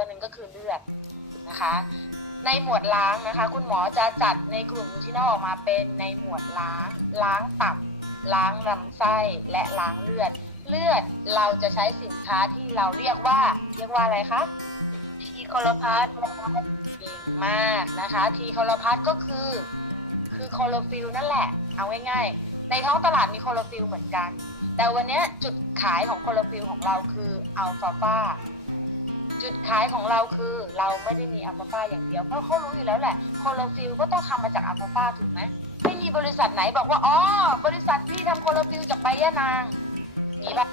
ตัวหนึ่งก็คือเลือดนะคะ ในหมวดล้างนะคะ คุณหมอจะจัดในกลุ่มนูทรินอลออกมาเป็นในหมวดล้าง ล้างตับล้างลำไส้และล้างเลือด เลือดเราจะใช้สินค้าที่เราเรียกว่า เรียกว่าอะไรคะทีโคโลพาสเก่งมากนะคะ ทีโคโลพาสก็คือ คือโคโลฟิลนั่นแหละ เอาง่ายๆในท้องตลาดมีโคโลฟิลเหมือนกัน แต่วันนี้จุดขายของโคโลฟิลของเราคืออัลฟาฟา จุดขายของเราคือเราไม่ได้มีอัลฟาฟาอย่างเดียวเพราะเขารู้อยู่แล้วแหละโคโลฟิลก็ต้องทำมาจากอัลฟาฟาถูกไหมไม่มีบริษัทไหนบอกว่าอ๋อบริษัทพี่ทำโคโลฟิลจากใบยะนางมีปะ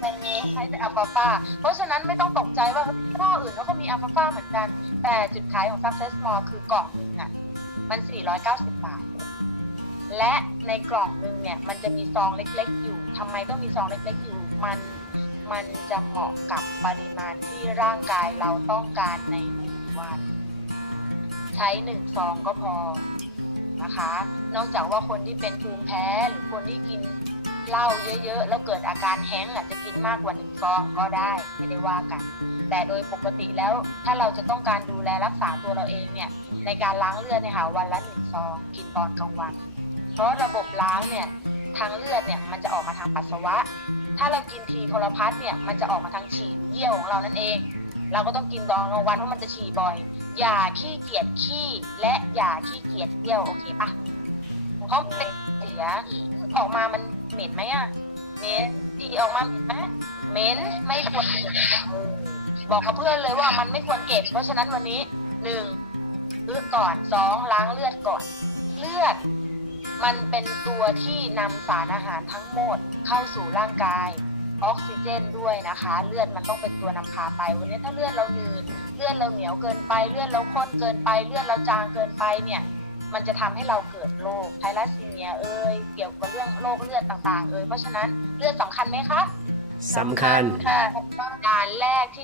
ไม่มีใช้แต่อัลฟาฟาเพราะฉะนั้นไม่ต้องตกใจว่าเฮ้ยยี่ห้ออื่นเขาก็มีอัลฟาฟาเหมือนกัน แต่จุดขายของ Success More คือกล่องหนึงอะมัน 490 บาท และในกล่องหนึงเนี่ยมันจะมีซองเล็ก ๆ อยู่ทำไมต้องมีซองเล็ก ๆ อยู่มัน มันจะเหมาะกับปริมาณที่ร่างกายเราต้องการในหนึ่งวัน ใช้หนึ่งซองก็พอนะคะ นอกจากว่าคนที่เป็นภูมิแพ้หรือคนที่กินเหล้าเยอะๆ แล้วเกิดอาการแห้งอาจจะกินมากกว่าหนึ่งซองก็ได้ไม่ได้ว่ากัน แต่โดยปกติแล้วถ้าเราจะต้องการดูแลรักษาตัวเราเองเนี่ยในการล้างเลือดเนี่ยค่ะวันละหนึ่งซองกินตอนกลางวัน เพราะระบบล้างเนี่ยทางเลือดเนี่ยมันจะออกมาทางปัสสาวะ ถ้าเรากินทีโทรพัสเนี่ยมันจะออกมาทางฉี่หรือเยี่ยวของเรานั่นเอง เราก็ต้องกินตอนกลางวันเพราะมันจะฉี่บ่อย อย่าขี้เกียจขี้และอย่าขี้เกียจเยี่ยวโอเคปะเขาเป็นเสียออกมามันเหม็นไหมอะเหม็นฉี่ออกมาเหม็นไหมเหม็นไม่ควรเก็บออบอกกับเพื่อนเลยว่ามันไม่ควรเก็บ เพราะฉะนั้นวันนี้หนึ่งอึก่อนสองล้างเลือดก่อน เลือด มันเป็นตัวที่นำสารอาหารทั้งหมดเข้าสู่ร่างกาย ออกซิเจนด้วยนะคะ เลือดมันต้องเป็นตัวนำพาไป วันนี้ถ้าเลือดเราหนืดเลือดเราเหนียวเกินไป เลือดเราข้นเกินไป เลือดเราจางเกินไปเนี่ย มันจะทำให้เราเกิดโรคไทลัสซีเมียเอ่ยเกี่ยวกับเรื่องโรคเลือดต่างๆเอ่ยเพราะฉะนั้นเลือดสำคัญไหมคะสำคัญค่ะด่านแรกที่